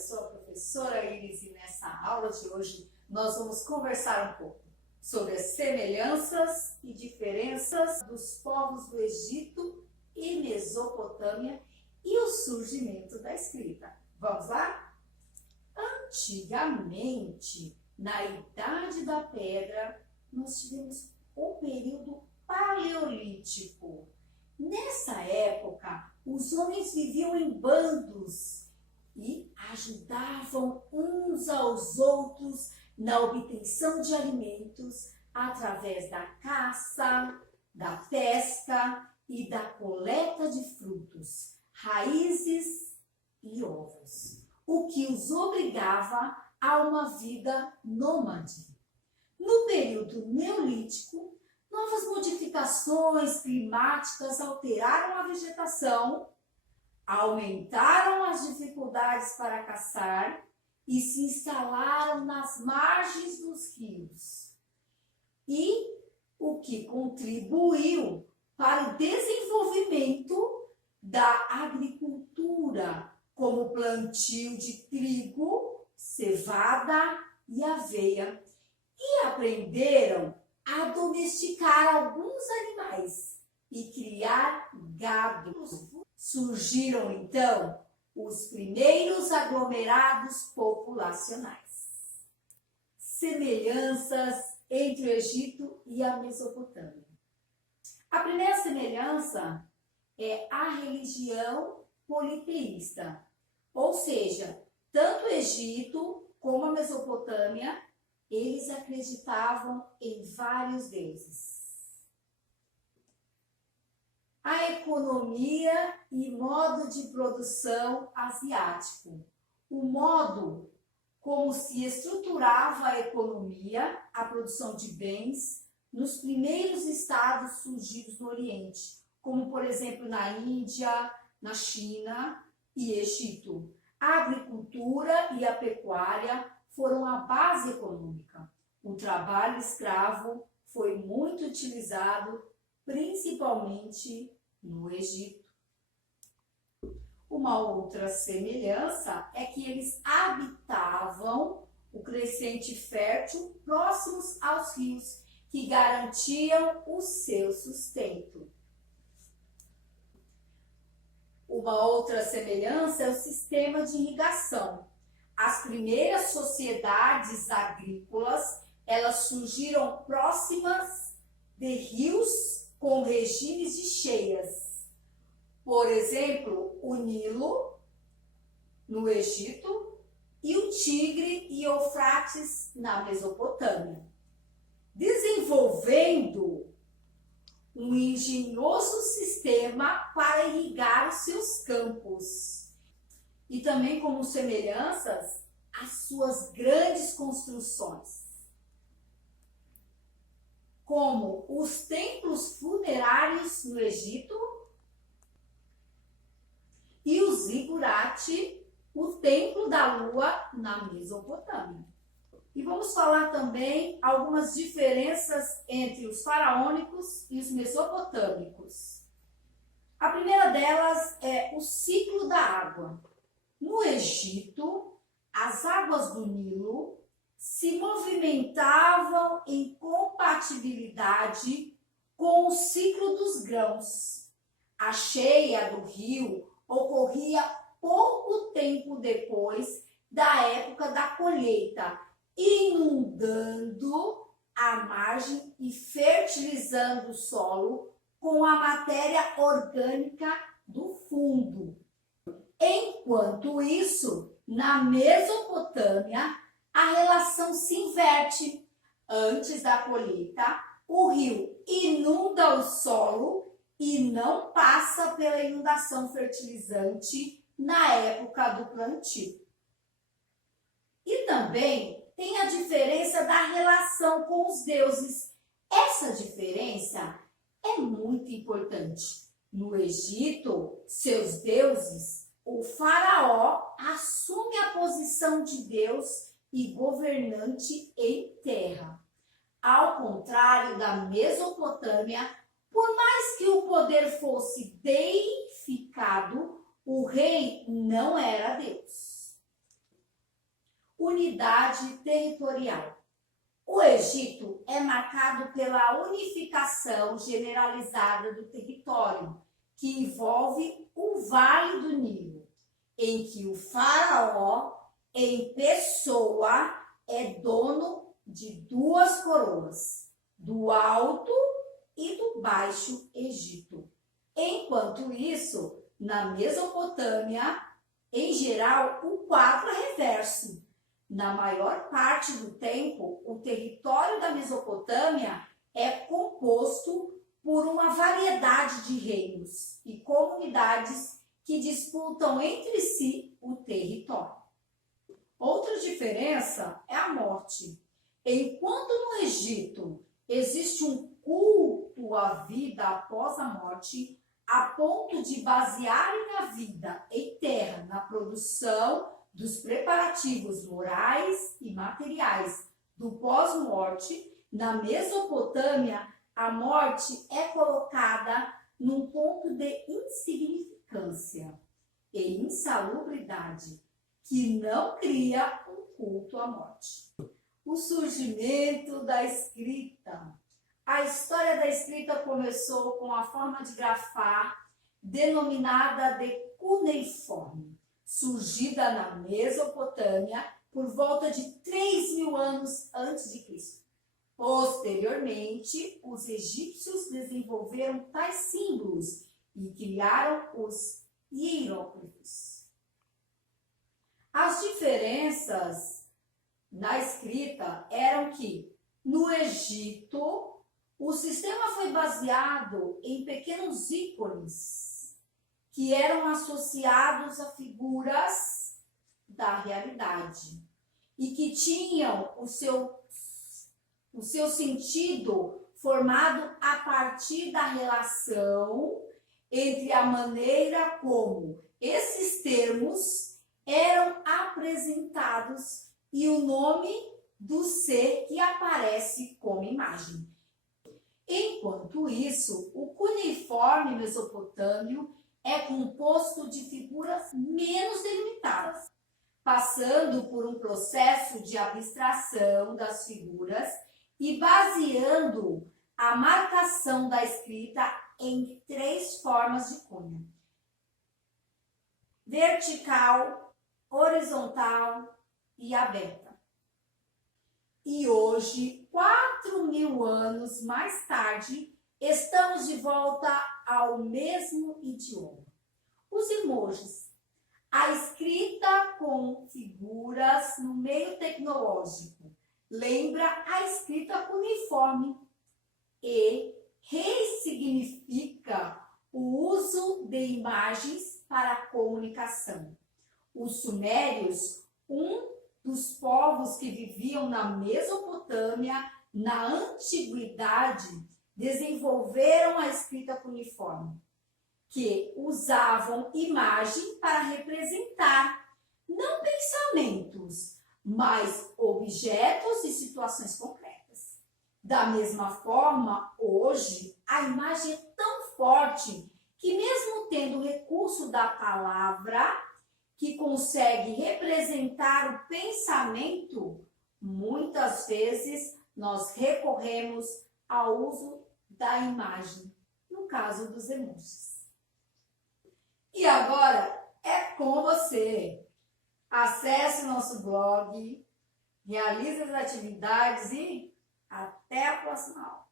sou a professora Iris e nessa aula de hoje nós vamos conversar um pouco sobre as semelhanças e diferenças dos povos do Egito e Mesopotâmia e o surgimento da escrita. Vamos lá? Antigamente, na Idade da Pedra, nós tivemos o período paleolítico. Nessa época, os homens viviam em bandos e ajudavam uns aos outros na obtenção de alimentos através da caça, da pesca e da coleta de frutos, raízes e ovos, o que os obrigava a uma vida nômade. No período neolítico, novas modificações climáticas alteraram a vegetação, aumentaram as dificuldades para caçar e se instalaram nas margens dos rios, e o que contribuiu para o desenvolvimento da agricultura, como o plantio de trigo, cevada e aveia, e aprenderam a domesticar alguns animais e criar gado. Surgiram então os primeiros aglomerados populacionais. Semelhanças entre o Egito e a Mesopotâmia. A primeira semelhança é a religião politeísta, ou seja, tanto o Egito como a Mesopotâmia, eles acreditavam em vários deuses. A economia e modo de produção asiático. O modo como se estruturava a economia, a produção de bens, nos primeiros estados surgidos no Oriente, como por exemplo na Índia, na China e Egito. A agricultura e a pecuária foram a base econômica. O trabalho escravo foi muito utilizado, principalmente no Egito. Uma outra semelhança é que eles habitavam o crescente fértil próximos aos rios, que garantiam o seu sustento. Uma outra semelhança é o sistema de irrigação. As primeiras sociedades agrícolas, elas surgiram próximas de rios com regimes de cheias. Por exemplo, o Nilo, no Egito, e o Tigre e Eufrates, na Mesopotâmia. Desenvolvendo um engenhoso sistema para irrigar os seus campos. E também como semelhanças, as suas grandes construções, como os templos funerários no Egito e o zigurate, o templo da lua na Mesopotâmia. E vamos falar também algumas diferenças entre os faraônicos e os mesopotâmicos. A primeira delas é o ciclo da água. No Egito, as águas do Nilo se movimentavam em compatibilidade com o ciclo dos grãos. A cheia do rio ocorria pouco tempo depois da época da colheita, inundando a margem e fertilizando o solo com a matéria orgânica do fundo. Enquanto isso, na Mesopotâmia, a relação se inverte. Antes da colheita, o rio inunda o solo e não passa pela inundação fertilizante na época do plantio. E também tem a diferença da relação com os deuses. Essa diferença é muito importante. No Egito, seus deuses, o faraó assume a posição de Deus e governante em terra. Ao contrário da Mesopotâmia, por mais que o poder fosse deificado, o rei não era Deus. unidade territorial. O Egito é marcado pela unificação generalizada do território, que envolve o Vale do Nilo, em que o faraó, em pessoa, é dono de duas coroas, do Alto e do Baixo Egito. Enquanto isso, na Mesopotâmia, em geral, o quadro é reverso. Na maior parte do tempo, o território da Mesopotâmia é composto por uma variedade de reinos e comunidades que disputam entre si o território. Outra diferença é a morte. Enquanto no Egito existe um culto à vida após a morte, a ponto de basearem a vida em terra na produção dos preparativos morais e materiais do pós-morte, na Mesopotâmia, a morte é colocada num ponto de insignificância e insalubridade, que não cria um culto à morte. O surgimento da escrita. A história da escrita começou com a forma de grafar denominada de cuneiforme, surgida na Mesopotâmia por volta de 3.000 anos antes de Cristo. Posteriormente, os egípcios desenvolveram tais símbolos e criaram os hieróglifos. As diferenças na escrita eram que, no Egito, o sistema foi baseado em pequenos ícones que eram associados a figuras da realidade e que tinham o seu sentido formado a partir da relação entre a maneira como esses termos eram apresentados e o nome do ser que aparece como imagem. Enquanto isso, o cuneiforme mesopotâmio é composto de figuras menos delimitadas, passando por um processo de abstração das figuras e baseando a marcação da escrita em 3 formas de cunha: vertical, horizontal e aberta. E hoje, 4.000 anos mais tarde, estamos de volta ao mesmo idioma. Os emojis. A escrita com figuras no meio tecnológico lembra a escrita cuneiforme e ressignifica o uso de imagens para a comunicação. Os sumérios, dos povos que viviam na Mesopotâmia, na antiguidade, desenvolveram a escrita cuneiforme, que usavam imagem para representar não pensamentos, mas objetos e situações concretas. Da mesma forma, hoje, a imagem é tão forte que, mesmo tendo o recurso da palavra, que consegue representar o pensamento, muitas vezes nós recorremos ao uso da imagem, no caso dos emojis. E agora é com você. Acesse o nosso blog, realize as atividades e até a próxima aula.